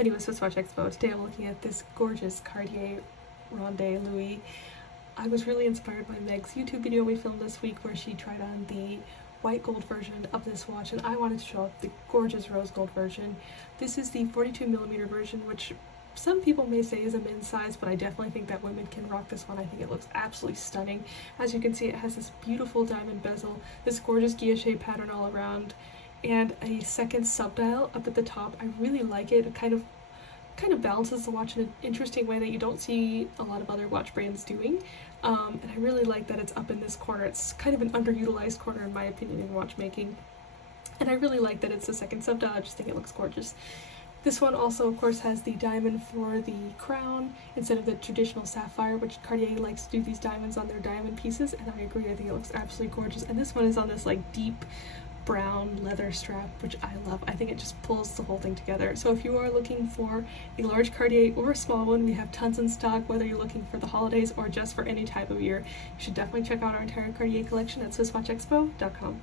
Penny with SwissWatchExpo. Today I'm looking at this gorgeous Cartier Ronde Louis. I was really inspired by Meg's YouTube video we filmed this week where she tried on the white gold version of this watch, and I wanted to show off the gorgeous rose gold version. This is the 42mm version, which some people may say is a men's size, but I definitely think that women can rock this one. I think it looks absolutely stunning. As you can see, it has this beautiful diamond bezel, this gorgeous guilloche pattern all around, and a second subdial up at the top. I really like it. It kind of balances the watch in an interesting way that you don't see a lot of other watch brands doing. And I really like that it's up in this corner. It's kind of an underutilized corner in my opinion in watchmaking. And I really like that it's the second subdial. I just think it looks gorgeous. This one also, of course, has the diamond for the crown instead of the traditional sapphire, which Cartier likes to do these diamonds on their diamond pieces, and I agree. I think it looks absolutely gorgeous. And this one is on this like deep brown leather strap, which I love. I think it just pulls the whole thing together. So if you are looking for a large Cartier or a small one, we have tons in stock, whether you're looking for the holidays or just for any type of year. You should definitely check out our entire Cartier collection at SwissWatchExpo.com.